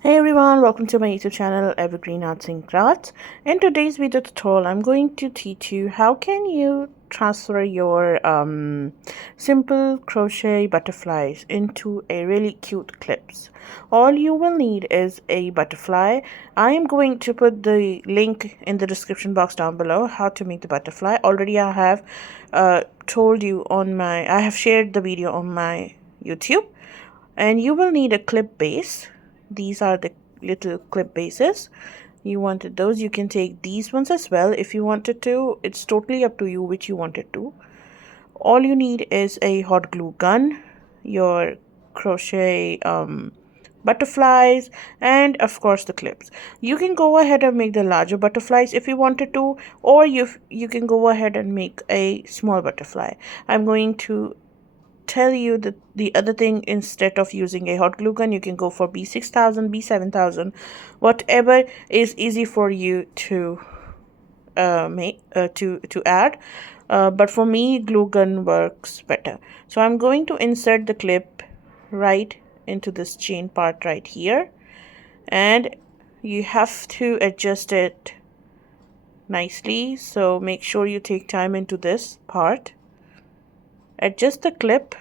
Hey everyone, welcome to my YouTube channel Evergreen Arts and Crafts. In today's video tutorial, I'm going to teach you how can you transfer your simple crochet butterflies into a really cute clips. All you will need is a butterfly. I am going to put the link in the description box down below how to make the butterfly. Already I have told you I have shared the video on my YouTube. And you will need a clip base. These are the little clip bases. You wanted those, you can take these ones as well if you wanted to. It's totally up to you which you wanted to. All you need is a hot glue gun, your crochet butterflies, and of course the clips. You can go ahead and make the larger butterflies if you wanted to, or you can go ahead and make a small butterfly. I'm going to tell you that the other thing, instead of using a hot glue gun, you can go for B6000, B7000, whatever is easy for you to make to add. But for me, glue gun works better. So I'm going to insert the clip right into this chain part right here, and you have to adjust it nicely, so make sure you take time into this part. Adjust the clip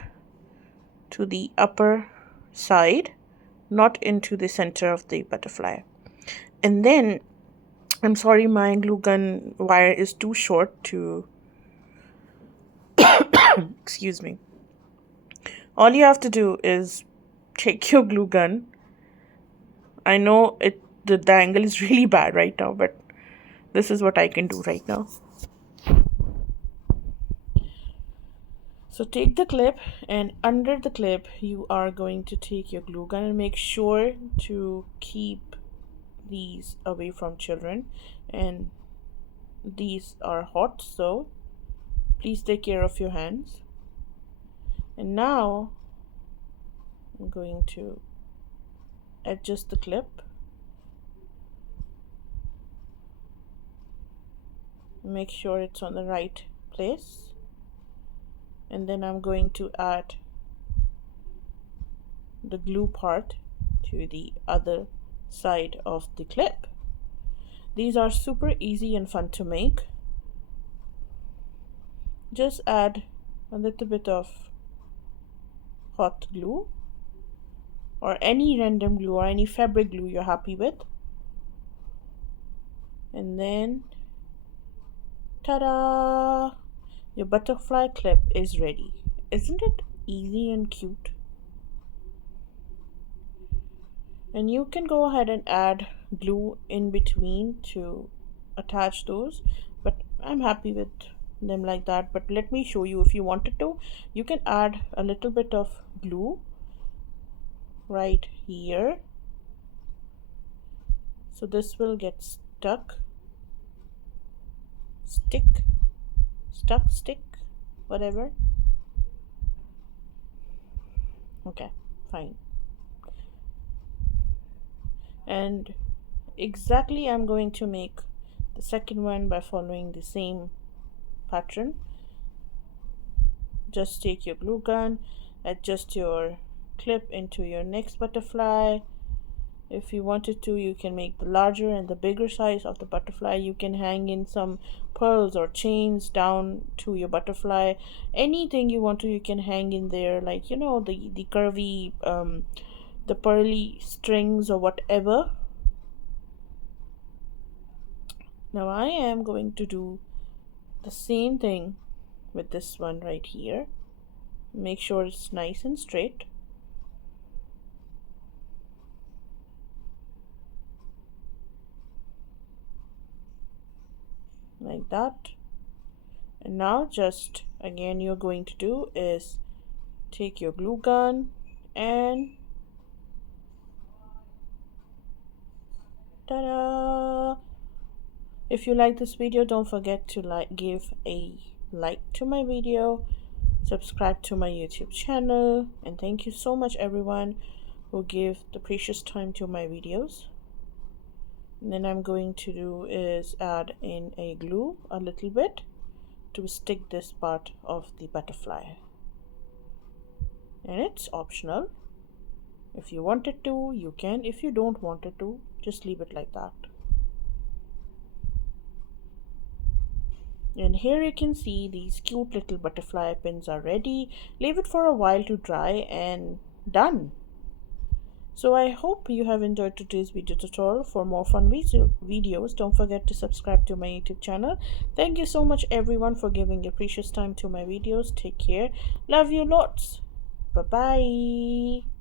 to the upper side, not into the center of the butterfly. And then, I'm sorry, my glue gun wire is too short to excuse me. All you have to do is take your glue gun. I know the angle is really bad right now, but this is what I can do right now. So take the clip, and under the clip you are going to take your glue gun, and make sure to keep these away from children, and these are hot, so please take care of your hands. And now I'm going to adjust the clip, make sure it's on the right place, and then I'm going to add the glue part to the other side of the clip. These are super easy and fun to make. Just add a little bit of hot glue or any random glue or any fabric glue you're happy with, and then ta-da! Your butterfly clip is ready. Isn't it easy and cute? And you can go ahead and add glue in between to attach those, but I'm happy with them like that. But let me show you, if you wanted to, you can add a little bit of glue right here, so this will get stick, whatever. Okay, fine. And exactly, I'm going to make the second one by following the same pattern. Just take your glue gun, adjust your clip into your next butterfly. If you wanted to, you can make the larger and the bigger size of the butterfly. You can hang in some pearls or chains down to your butterfly. Anything you want to, you can hang in there, like, you know, the curvy the pearly strings or whatever. Now I am going to do the same thing with this one right here. Make sure it's nice and straight. Like that. And now just again, you're going to do is take your glue gun and ta-da! If you like this video, don't forget to give a like to my video, subscribe to my YouTube channel, and thank you so much everyone who give the precious time to my videos. And then I'm going to do is add in a glue a little bit to stick this part of the butterfly, and it's optional. If you wanted to, you can. If you don't wanted to, just leave it like that. And here you can see these cute little butterfly pins are ready. Leave it for a while to dry and done. So I hope you have enjoyed today's video tutorial. For more fun videos, don't forget to subscribe to my YouTube channel. Thank you so much everyone for giving your precious time to my videos. Take care. Love you lots. Bye bye.